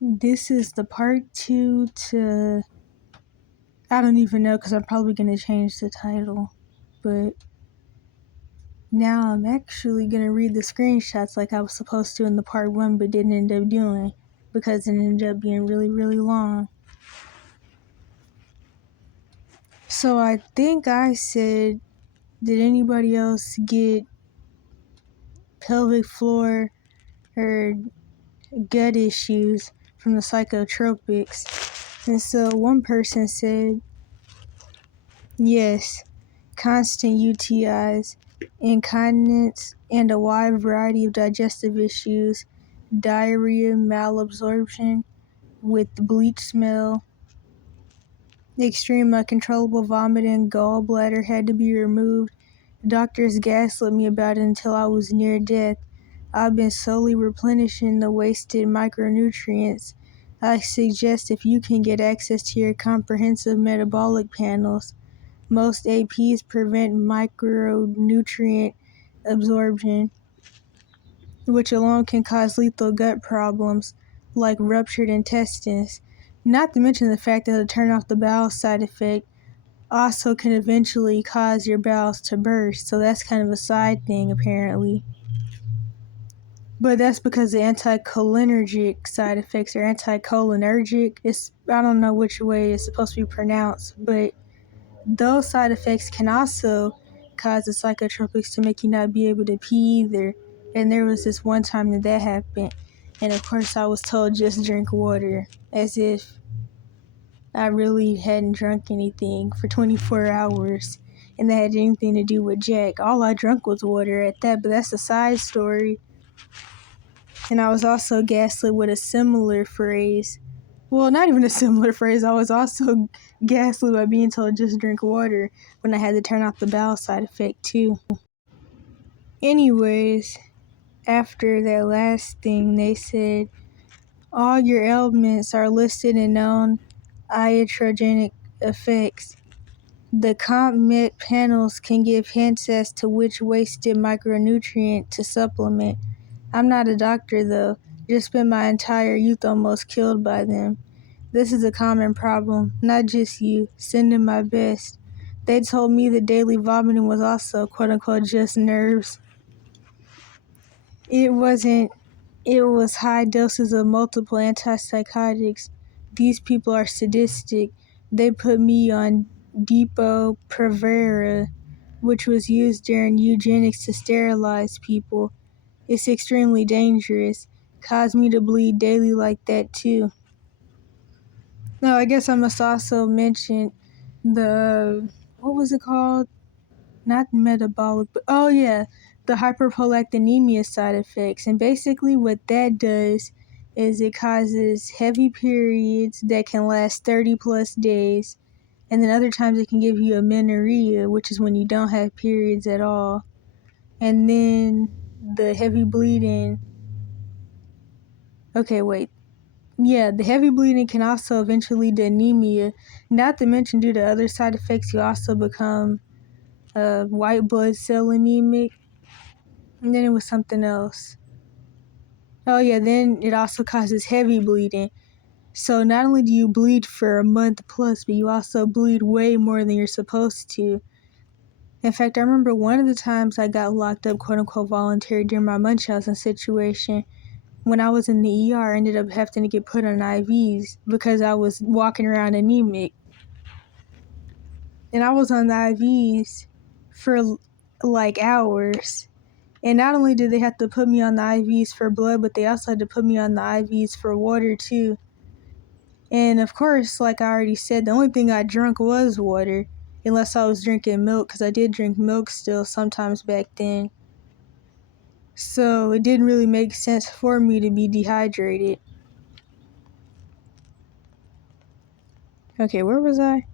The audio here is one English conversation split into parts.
This is the part 2 to, I don't even know because I'm probably going to change the title, but now I'm actually going to read the screenshots like I was supposed to in the part 1 but didn't end up doing because it ended up being really, really long. So I think I said, did anybody else get pelvic floor or gut issues from the psychotropics? And so one person said, yes, constant UTIs, incontinence, and a wide variety of digestive issues, diarrhea, malabsorption with bleach smell, extreme uncontrollable vomiting, gallbladder had to be removed. Doctors gaslit me about it until I was near death. I've been slowly replenishing the wasted micronutrients. I suggest if you can get access to your comprehensive metabolic panels. Most APs prevent micronutrient absorption, which alone can cause lethal gut problems like ruptured intestines. Not to mention the fact that the turn off the bowel side effect also can eventually cause your bowels to burst, so that's kind of a side thing apparently. But that's because the anticholinergic side effects are anticholinergic. I don't know which way it's supposed to be pronounced, but those side effects can also cause the psychotropics to make you not be able to pee either. And there was this one time that happened. And of course I was told just drink water, as if I really hadn't drunk anything for 24 hours. And that had anything to do with Jack. All I drank was water at that, but that's a side story. And I was also gaslit with a similar phrase. Well, not even a similar phrase. I was also gaslit by being told just drink water when I had to turn off the bowel side effect too. Anyways, after that last thing, they said all your ailments are listed in known iatrogenic effects. The CompMed panels can give hints as to which wasted micronutrient to supplement. I'm not a doctor though, just spent my entire youth almost killed by them. This is a common problem, not just you. Sending my best. They told me that daily vomiting was also quote unquote just nerves. It wasn't, it was high doses of multiple antipsychotics. These people are sadistic. They put me on Depo-Provera, which was used during eugenics to sterilize people. It's extremely dangerous. Caused me to bleed daily like that too. No, I guess I must also mention the, what was it called? Not metabolic, but oh yeah, the hyperprolactinemia side effects. And basically what that does is it causes heavy periods that can last 30 plus days. And then other times it can give you amenorrhea, which is when you don't have periods at all. And then the heavy bleeding. Okay, wait. Yeah, the heavy bleeding can also eventually lead to anemia. Not to mention, due to other side effects, you also become white blood cell anemic. And then it was something else. Oh yeah, then it also causes heavy bleeding. So not only do you bleed for a month plus, but you also bleed way more than you're supposed to. In fact, I remember one of the times I got locked up, quote unquote, voluntary during my Munchausen situation. When I was in the ER, I ended up having to get put on IVs because I was walking around anemic. And I was on the IVs for like hours. And not only did they have to put me on the IVs for blood, but they also had to put me on the IVs for water too. And of course, like I already said, the only thing I drank was water, unless I was drinking milk, because I did drink milk still sometimes back then. So it didn't really make sense for me to be dehydrated. Okay, where was I?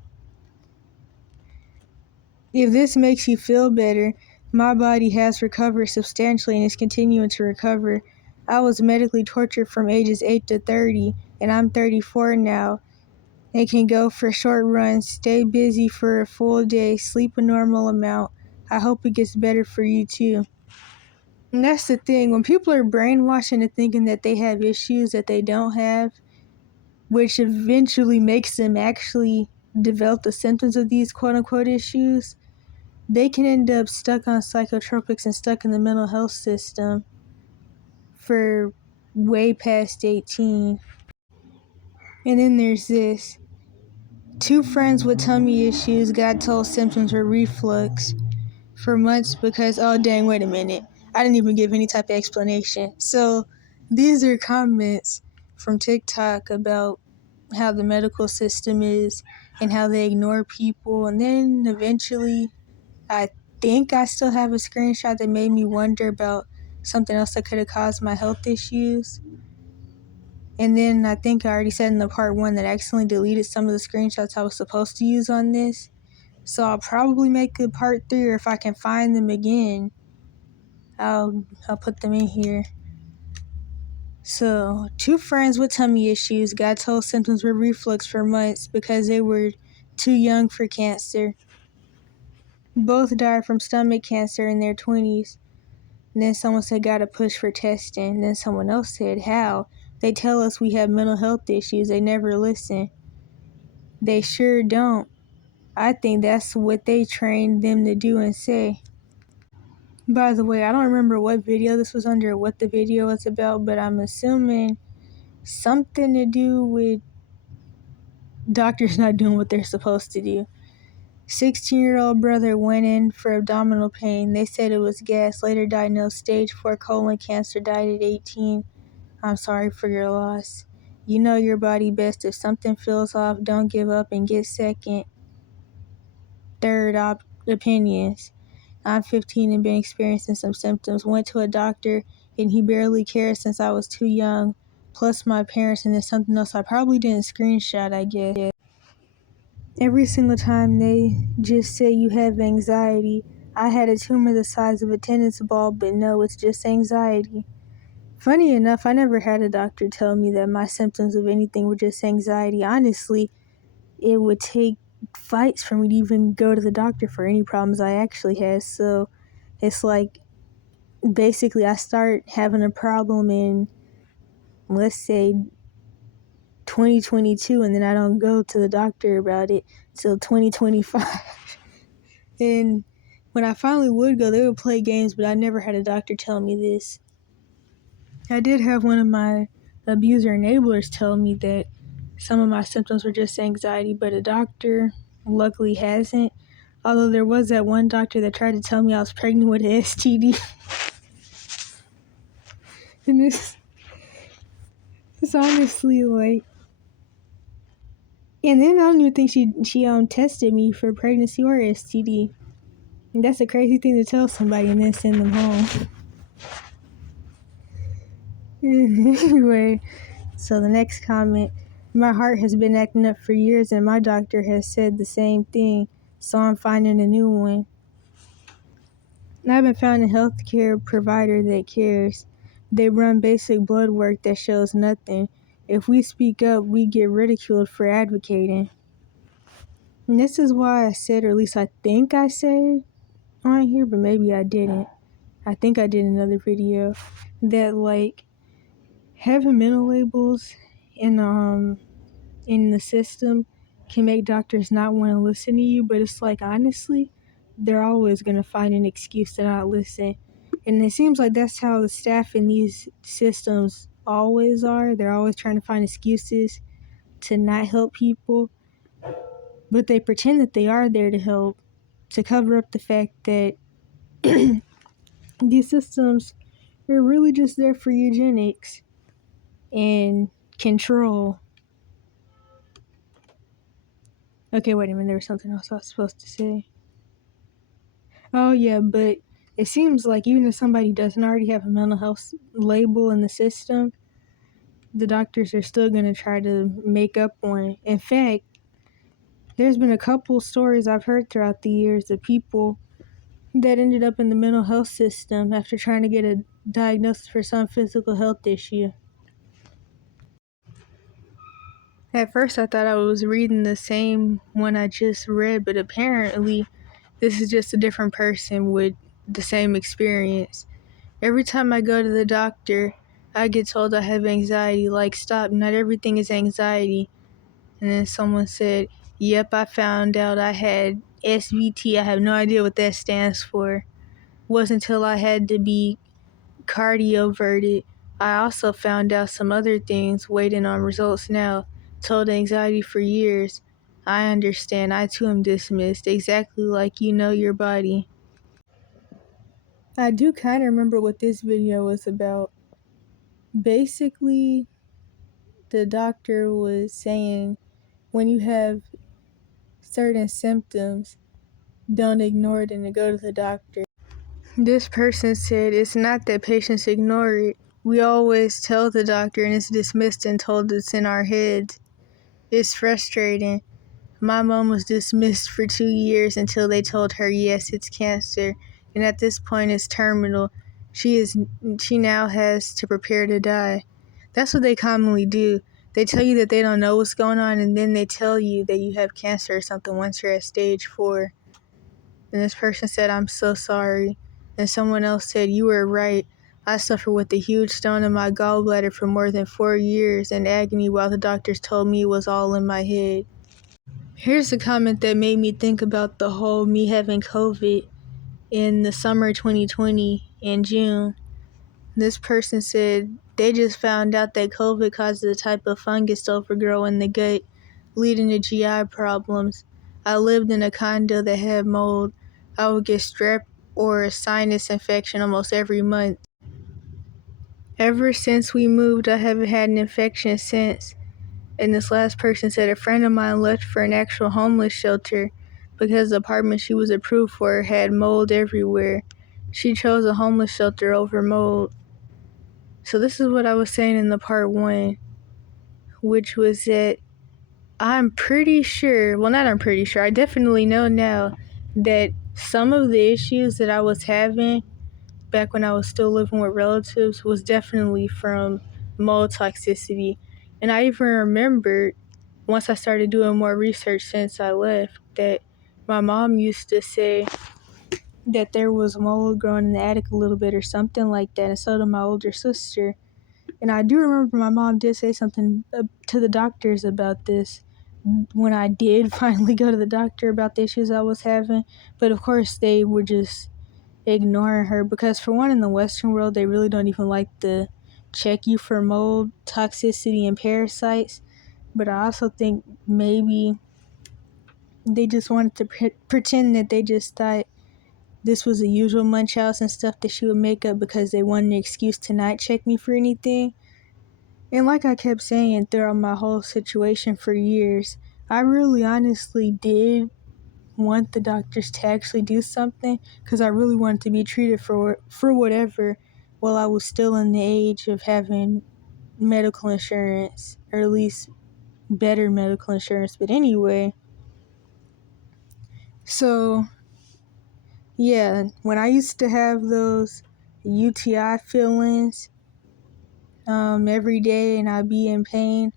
If this makes you feel better, my body has recovered substantially and is continuing to recover. I was medically tortured from ages 8 to 30, and I'm 34 now. It can go for short runs, stay busy for a full day, sleep a normal amount. I hope it gets better for you too. And that's the thing, when people are brainwashed into thinking that they have issues that they don't have, which eventually makes them actually develop the symptoms of these quote-unquote issues, they can end up stuck on psychotropics and stuck in the mental health system for way past 18. And then there's this. 2 friends with tummy issues got told symptoms were reflux for months because, oh dang, wait a minute. I didn't even give any type of explanation. So these are comments from TikTok about how the medical system is and how they ignore people. And then eventually, I think I still have a screenshot that made me wonder about something else that could have caused my health issues. And then I think I already said in the part 1 that I accidentally deleted some of the screenshots I was supposed to use on this. So I'll probably make a part 3, or if I can find them again, I'll put them in here. So 2 friends with tummy issues got told symptoms were reflux for months because they were too young for cancer. Both died from stomach cancer in their 20s. And then someone said, gotta push for testing. And then someone else said, how? They tell us we have mental health issues. They never listen. They sure don't. I think that's what they trained them to do and say. By the way, I don't remember what video this was under or what the video was about, but I'm assuming something to do with doctors not doing what they're supposed to do. 16-year-old brother went in for abdominal pain. They said it was gas. Later diagnosed stage 4 colon cancer. Died at 18. I'm sorry for your loss. You know your body best. If something feels off, don't give up and get second, third opinions. I'm 15 and been experiencing some symptoms. Went to a doctor and he barely cared since I was too young. Plus my parents, and there's something else I probably didn't screenshot, I guess. Every single time they just say you have anxiety. I had a tumor the size of a tennis ball, but no, it's just anxiety. Funny enough, I never had a doctor tell me that my symptoms of anything were just anxiety. Honestly, it would take fights for me to even go to the doctor for any problems I actually had. So it's like, basically I start having a problem in, let's say, 2022, and then I don't go to the doctor about it till 2025. And when I finally would go, they would play games, but I never had a doctor tell me this. I did have one of my abuser enablers tell me that some of my symptoms were just anxiety, but a doctor luckily hasn't. Although there was that one doctor that tried to tell me I was pregnant with an STD. And it's honestly like, and then I don't even think she tested me for pregnancy or STD. And that's a crazy thing to tell somebody and then send them home. Anyway, so the next comment. My heart has been acting up for years and my doctor has said the same thing, so I'm finding a new one. I haven't found a healthcare provider that cares. They run basic blood work that shows nothing. If we speak up, we get ridiculed for advocating. And this is why I said, or at least I think I said on here, but maybe I didn't. I think I did another video that like having mental labels in the system can make doctors not want to listen to you, but it's like, honestly, they're always going to find an excuse to not listen. And it seems like that's how the staff in these systems always are. They're always trying to find excuses to not help people, but they pretend that they are there to help, to cover up the fact that these systems are really just there for eugenics and control. Okay, wait a minute, there was something else I was supposed to say. Oh yeah, but it seems like even if somebody doesn't already have a mental health label in the system, the doctors are still going to try to make up one. In fact, there's been a couple stories I've heard throughout the years of people that ended up in the mental health system after trying to get a diagnosis for some physical health issue. At first I thought I was reading the same one I just read, but apparently this is just a different person with the same experience. Every time I go to the doctor, I get told I have anxiety, like, stop, not everything is anxiety. And then someone said, yep, I found out I had SVT. I have no idea what that stands for. Wasn't until I had to be cardioverted. I also found out some other things, waiting on results now. Told anxiety for years. I understand. I too am dismissed, exactly like you know your body. I do kind of remember what this video was about. Basically, the doctor was saying when you have certain symptoms, don't ignore it and to go to the doctor. This person said it's not that patients ignore it. We always tell the doctor and it's dismissed and told it's in our heads. It's frustrating. My mom was dismissed for 2 years until they told her, yes, it's cancer. And at this point, it's terminal. She now has to prepare to die. That's what they commonly do. They tell you that they don't know what's going on, and then they tell you that you have cancer or something once you're at stage 4. And this person said, I'm so sorry. And someone else said, you were right. I suffered with a huge stone in my gallbladder for more than 4 years in agony while the doctors told me it was all in my head. Here's a comment that made me think about the whole me having COVID in the summer 2020 in June. This person said they just found out that COVID causes a type of fungus to overgrow in the gut, leading to GI problems. I lived in a condo that had mold. I would get strep or a sinus infection almost every month. Ever since we moved, I haven't had an infection since. And this last person said a friend of mine left for an actual homeless shelter because the apartment she was approved for had mold everywhere. She chose a homeless shelter over mold. So this is what I was saying in the part 1, which was that I'm pretty sure, well, not I'm pretty sure, I definitely know now that some of the issues that I was having back when I was still living with relatives was definitely from mold toxicity. And I even remembered, once I started doing more research since I left, that my mom used to say that there was mold growing in the attic a little bit or something like that, and so did my older sister. And I do remember my mom did say something to the doctors about this when I did finally go to the doctor about the issues I was having. But of course, they were just ignoring her because, for one, in the Western world, they really don't even like to check you for mold, toxicity, and parasites. But I also think maybe they just wanted to pretend that they just thought this was the usual munch house and stuff that she would make up because they wanted an excuse to not check me for anything. And like I kept saying throughout my whole situation for years, I really honestly did want the doctors to actually do something because I really wanted to be treated for whatever while I was still in the age of having medical insurance, or at least better medical insurance. But anyway, so yeah, when I used to have those UTI feelings every day and I'd be in pain,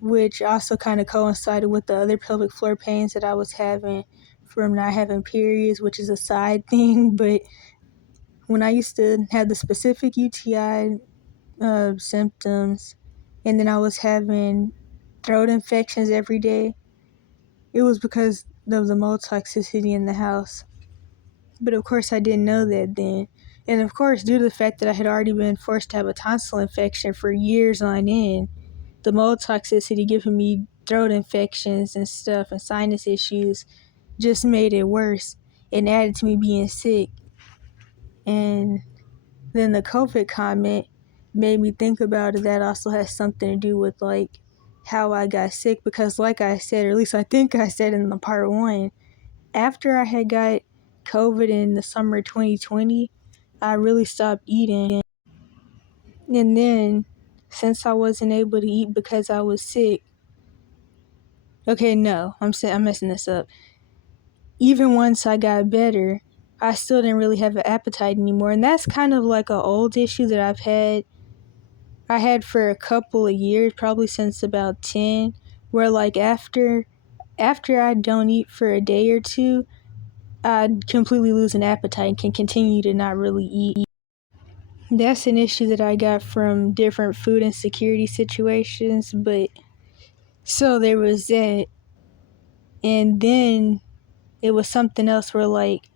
which also kind of coincided with the other pelvic floor pains that I was having from not having periods, which is a side thing. But when I used to have the specific UTI symptoms, and then I was having throat infections every day, it was because of the mold toxicity in the house. But of course, I didn't know that then. And of course, due to the fact that I had already been forced to have a tonsil infection for years on end, the mold toxicity giving me throat infections and stuff and sinus issues just made it worse and added to me being sick. And then the COVID comment made me think about it. That also has something to do with like how I got sick, because like I said, or at least I think I said in the part 1, after I had got COVID in the summer 2020, I really stopped eating. And then, since I wasn't able to eat because I was sick, okay, no, I'm messing this up. Even once I got better, I still didn't really have an appetite anymore. And that's kind of like an old issue that I had for a couple of years, probably since about 10, where like after I don't eat for a day or two, I completely lose an appetite and can continue to not really eat. that's an issue that I got from different food insecurity situations. But so there was that. And then it was something else where like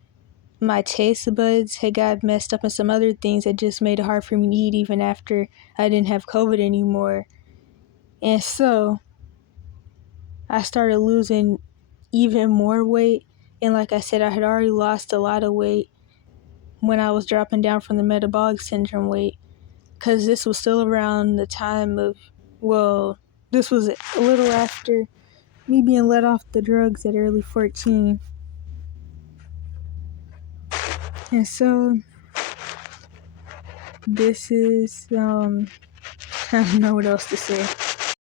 my taste buds had got messed up and some other things that just made it hard for me to eat even after I didn't have COVID anymore. And so I started losing even more weight. And like I said, I had already lost a lot of weight when I was dropping down from the metabolic syndrome weight. Because this was still around the time of, well, this was a little after me being let off the drugs at early 14. And so this is, I don't know what else to say.